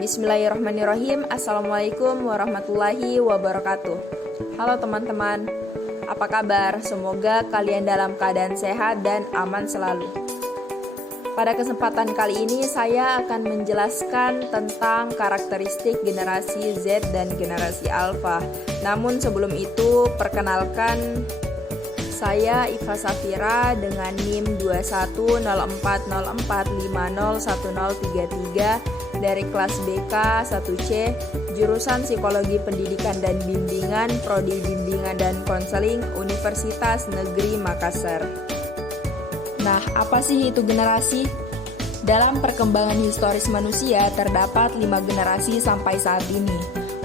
Bismillahirrahmanirrahim. Assalamualaikum warahmatullahi wabarakatuh. Halo teman-teman, apa kabar? Semoga kalian dalam keadaan sehat dan aman selalu. Pada kesempatan kali ini saya akan menjelaskan tentang karakteristik generasi Z dan generasi Alpha. Namun sebelum itu, perkenalkan saya Iva Safira dengan NIM 210404501033 dari kelas BK 1C, jurusan Psikologi Pendidikan dan Bimbingan, Prodi Bimbingan dan Konseling, Universitas Negeri Makassar. Nah, apa sih itu generasi? Dalam perkembangan historis manusia terdapat 5 generasi sampai saat ini.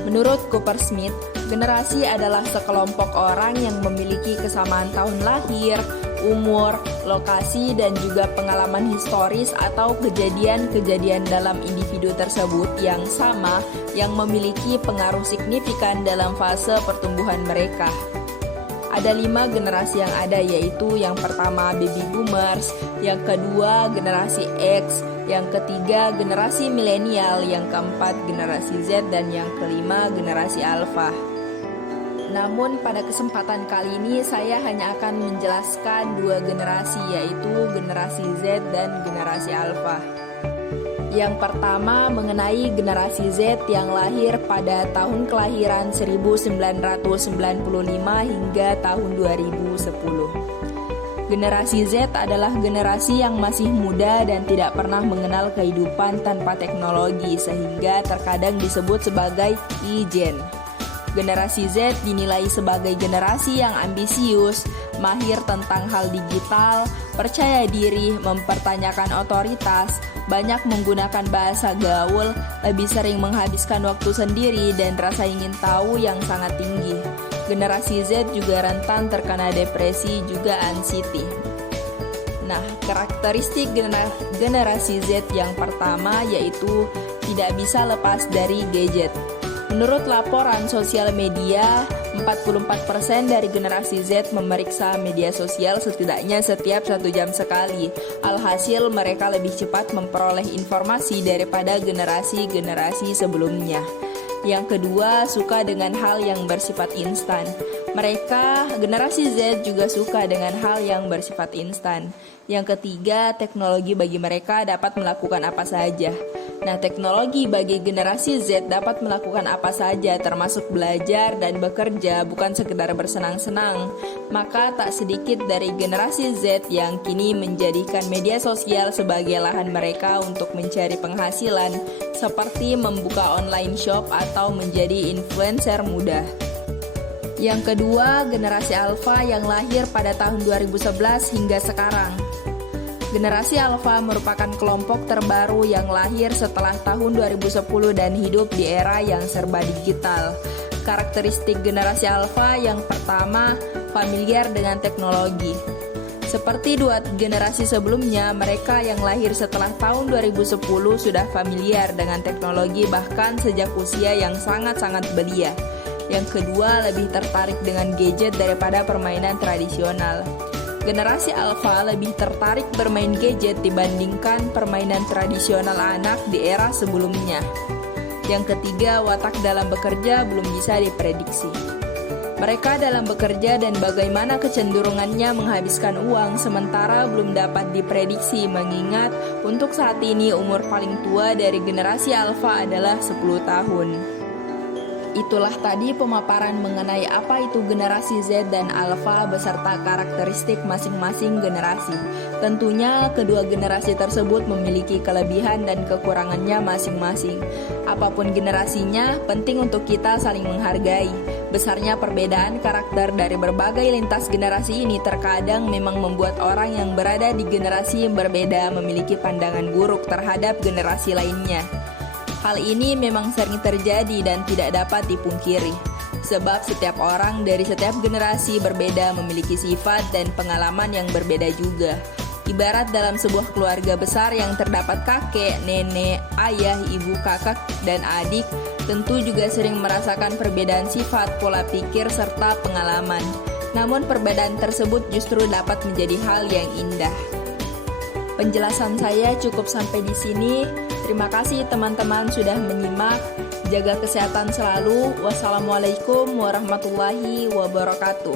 Menurut Cooper-Smith, generasi adalah sekelompok orang yang memiliki kesamaan tahun lahir, umur, lokasi, dan juga pengalaman historis atau kejadian-kejadian dalam individu tersebut yang sama yang memiliki pengaruh signifikan dalam fase pertumbuhan mereka. Ada 5 generasi yang ada, yaitu yang pertama baby boomers, yang kedua generasi X, yang ketiga generasi milenial, yang keempat generasi Z, dan yang kelima generasi Alpha. Namun pada kesempatan kali ini saya hanya akan menjelaskan 2 generasi, yaitu generasi Z dan generasi Alpha. Yang pertama mengenai generasi Z yang lahir pada tahun kelahiran 1995 hingga tahun 2010. Generasi Z adalah generasi yang masih muda dan tidak pernah mengenal kehidupan tanpa teknologi, sehingga terkadang disebut sebagai E-Gen. Generasi Z dinilai sebagai generasi yang ambisius, mahir tentang hal digital, percaya diri, mempertanyakan otoritas, banyak menggunakan bahasa gaul, lebih sering menghabiskan waktu sendiri, dan rasa ingin tahu yang sangat tinggi. Generasi Z juga rentan terkena depresi, juga anxiety. Nah, karakteristik generasi Z yang pertama yaitu tidak bisa lepas dari gadget. Menurut laporan sosial media, 44% dari generasi Z memeriksa media sosial setidaknya setiap 1 jam sekali. Alhasil mereka lebih cepat memperoleh informasi daripada generasi-generasi sebelumnya. Yang kedua, suka dengan hal yang bersifat instan. Mereka, generasi Z juga suka dengan hal yang bersifat instan. Yang ketiga, teknologi bagi mereka dapat melakukan apa saja. Nah, teknologi bagi generasi Z dapat melakukan apa saja, termasuk belajar dan bekerja, bukan sekedar bersenang-senang. Maka tak sedikit dari generasi Z yang kini menjadikan media sosial sebagai lahan mereka untuk mencari penghasilan, seperti membuka online shop atau menjadi influencer muda. Yang kedua, generasi Alpha yang lahir pada tahun 2011 hingga sekarang. Generasi Alpha merupakan kelompok terbaru yang lahir setelah tahun 2010 dan hidup di era yang serba digital. Karakteristik generasi Alpha yang pertama, familiar dengan teknologi. Seperti 2 generasi sebelumnya, mereka yang lahir setelah tahun 2010 sudah familiar dengan teknologi bahkan sejak usia yang sangat-sangat belia. Yang kedua, lebih tertarik dengan gadget daripada permainan tradisional. Generasi Alpha lebih tertarik bermain gadget dibandingkan permainan tradisional anak di era sebelumnya. Yang ketiga, watak dalam bekerja belum bisa diprediksi. Mereka dalam bekerja dan bagaimana kecenderungannya menghabiskan uang sementara belum dapat diprediksi, mengingat untuk saat ini umur paling tua dari generasi Alpha adalah 10 tahun. Itulah tadi pemaparan mengenai apa itu generasi Z dan Alpha beserta karakteristik masing-masing generasi. Tentunya kedua generasi tersebut memiliki kelebihan dan kekurangannya masing-masing. Apapun generasinya, penting untuk kita saling menghargai. Besarnya perbedaan karakter dari berbagai lintas generasi ini terkadang memang membuat orang yang berada di generasi yang berbeda memiliki pandangan buruk terhadap generasi lainnya. Hal ini memang sering terjadi dan tidak dapat dipungkiri, sebab setiap orang dari setiap generasi berbeda memiliki sifat dan pengalaman yang berbeda juga. Ibarat dalam sebuah keluarga besar yang terdapat kakek, nenek, ayah, ibu, kakak, dan adik, tentu juga sering merasakan perbedaan sifat, pola pikir, serta pengalaman. Namun perbedaan tersebut justru dapat menjadi hal yang indah. Penjelasan saya cukup sampai di sini. Terima kasih teman-teman sudah menyimak. Jaga kesehatan selalu. Wassalamualaikum warahmatullahi wabarakatuh.